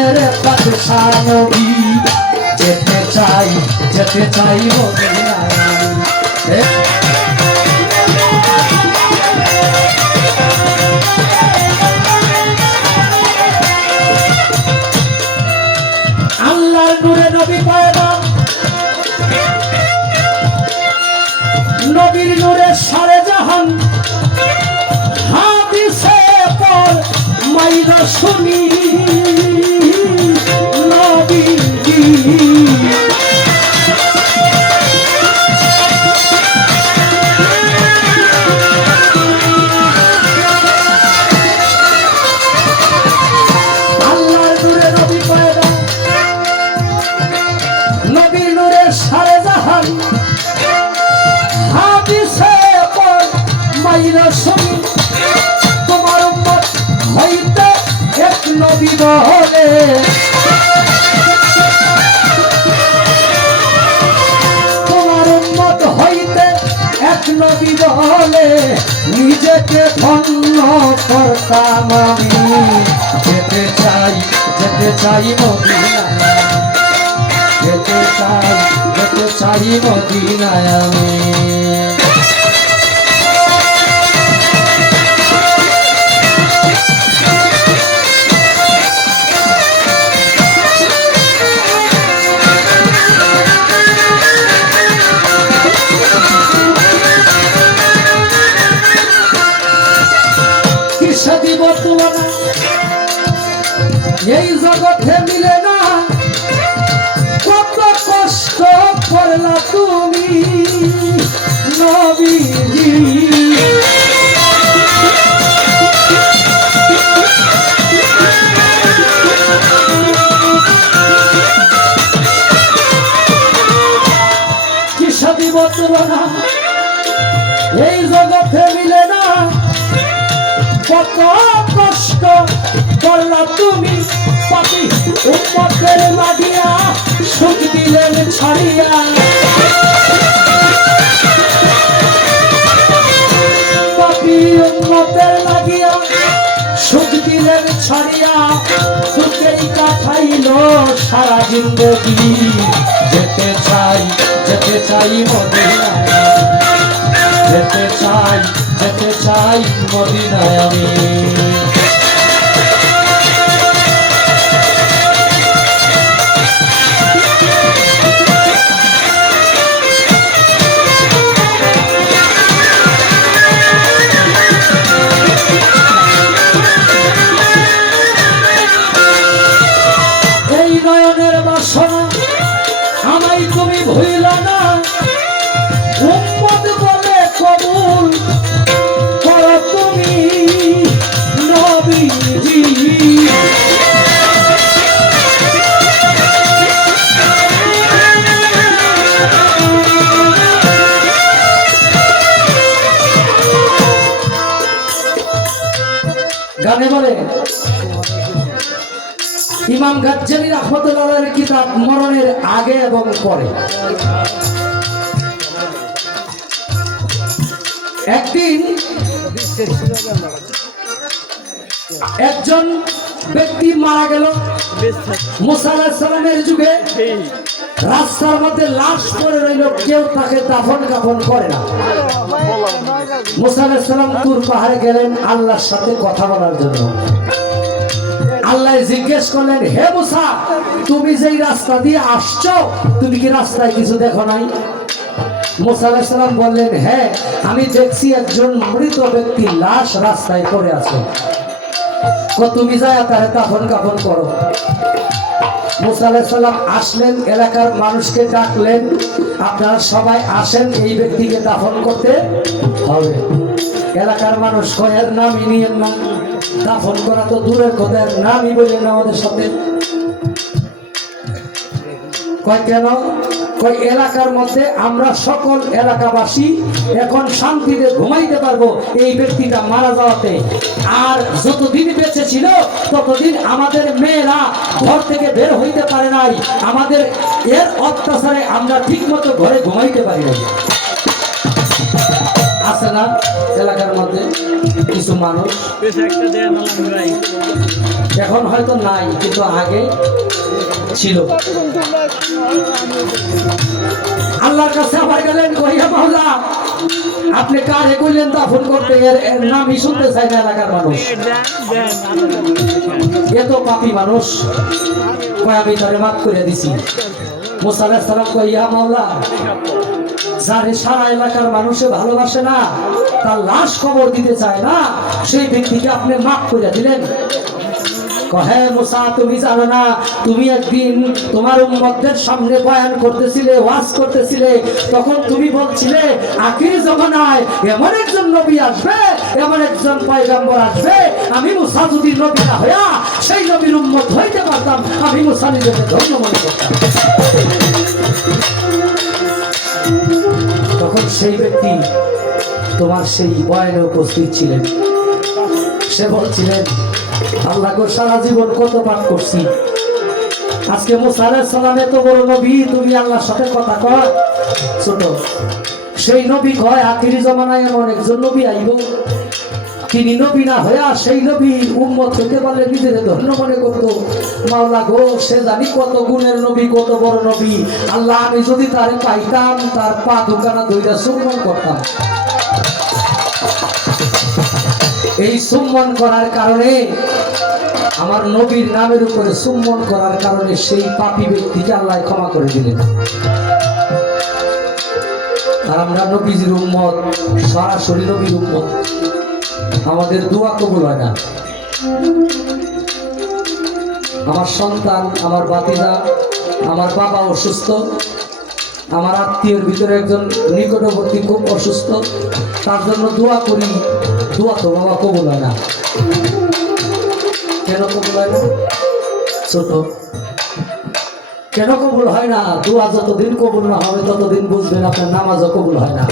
জাহানের বাদশা নবী যেতে চাই মদিনায় আল্লাহর নূরে নবী পয়দা নবীর নূরে সারে জাহান হাদিসে পর মাইরা শুনি নবী আল্লাহর নূরে নবী পয়দা নবীর নূরে সারে জাহান হাদিসে পর মাইরা শুনি তোমার উম্মত হইতে এক নবী বলে তোমার উম্মত হইতে এক নবী বলে নিজেকে ধন্য করতাম আমি যেতে চাই মদিনায় যেতে চাই মদিনায় আমি এই জগতে মিলে না কত কষ্ট করলা তুমি নবীজি কি সাদিব তুলনা এই জগতে মিলে না কত কষ্ট করলা তুমি পাপী উম্মতের লাগিয়া সুখ দিলেন ছাড়িয়া পাপী উম্মতের লাগিয়া সুখ দিলেন ছাড়িয়া দুঃখেই কাটাইল সারা জিন্দগি যেতে চাই মদিনায় যেতে চাই মদিনায় আমি এই নয়নের বাসনা আমায় তুমি ভুলিল না উম্মত বলে কবুল করো তুমি নবীজি গানে বলে ইমাম গাজ্জালী রাহমাতুল্লাহর কিতাব মরণের আগে এবং পরে একদিন একজন ব্যক্তি মারা গেল মুসা আলাইহিস সালামের যুগে রাস্তার মধ্যে লাশ পড়ে রইল কেউ তাকে দাফন কাফন করে না মুসা আলাইহিস সালাম তুর পাহাড়ে গেলেন আল্লাহর সাথে কথা বলার জন্য আল্লাহ জিজ্ঞেস করলেন হে মুসা তুমি যেই রাস্তা দিয়ে আসছো তুমি কি রাস্তায় কিছু দেখো নাই মুসা আলাইহিস সালাম বললেন হ্যাঁ আমি দেখছি একজন মৃত ব্যক্তি লাশ রাস্তায় পড়ে আছে তুমি যায় তারে দাফন কাফন করো মুসা আলাইহিস সালাম আসলেন এলাকার মানুষকে ডাকলেন আপনারা সবাই আসেন এই ব্যক্তিকে দাফন করতে হবে এলাকার মানুষ কয়ের নামই নিয়েন না দাফন করা তো দূরের কথা নামই বললেন আমাদের সাথে কয় কেন কয় এলাকার মধ্যে আমরা সকল এলাকাবাসী এখন শান্তিতে ঘুমাইতে পারবো এই ব্যক্তিটা মারা যাওয়াতে আর যতদিন বেঁচে ছিল ততদিন আমাদের মেয়েরা ঘর থেকে বের হইতে পারে নাই আমাদের এর অত্যাচারে আমরা ঠিক মতো ঘরে ঘুমাইতে পারি নাই আছে না এলাকার মধ্যে কিছু মানুষ, এখন হয়তো নাই কিন্তু আগে ছিল। আল্লাহর কাছে আবার গেলেন, কইয়া মাওলা আপনি কারে কইলেন দাফন করতে, এর নামই শুনতে চাই না এলাকার মানুষ, এত পাপী মানুষ, কয় আমি তারে মাফ করে দিছি। মুসা আলাইহিস সালাম কইয়া মাওলা যারে সারা এলাকার মানুষে ভালোবাসে না, তার লাশ কবর দিতে চায় না, সেই ব্যক্তিকে আপনি মাফ করে দিলেন। কহে মুসা তুমি জানো না, তুমি একদিন তোমার উম্মতদের সামনে বয়ান করতেছিলে, ওয়াজ করতেছিলে, তখন তুমি বলছিলে আখির জামানায় এমন একজন নবী আসবে, এমন একজন পয়গম্বর আসবে, আমি মুসা যদি নবী না হইয়া সেই নবীর উম্মত হইতে পারতাম, আমি মুসা নিজেকে ধন্য মনে করতাম। তখন সেই ব্যক্তি তোমার সেই বয়ানে উপস্থিত ছিলেন, সে বলছিলেন আল্লাহ গো সারা জীবন কত পাপ করছি, আজকে মুসা আলাইহিস সালাম এত বড় নবী, তুমি আল্লাহর সাথে কথা কয় ছোট। সেই নবী কয় আখিরি জামানায় এমন একজন নবী আইব, তিনি নবী না হইয়া সেই নবীর উম্মত হইতে পারলে নিজের ধন্য মনে করত। মাওলা গো সে জানি কত গুণের নবী, কত বড় নবী, আল্লাহ আমি যদি তারে পাইতাম, তার পা দুখানা ধইরা চুম্বন করতাম। এই চুম্বন করার কারণে, আমার নবীর নামের উপরে চুম্বন করার কারণে সেই পাপী ব্যক্তিকে আল্লাহ ক্ষমা করে দিলেন। আর আমরা নবীজির উম্মত, সরাসরি নবীর উম্মত, আমাদের দোয়া কবুল হয় না। আমার সন্তান, আমার বাতিজা, আমার বাবা অসুস্থ, আমার আত্মীয়ের ভিতরে একজন নিকটবর্তী খুব অসুস্থ, তার জন্য দোয়া করি, দোয়া তো বাবা কবুল হয় না। কেন কবুল হয় না ছোট? কেন কবুল হয় না? দোয়া যতদিন কবুল না হবে ততদিন বুঝবেন আপনার নামাজও কবুল হয় না।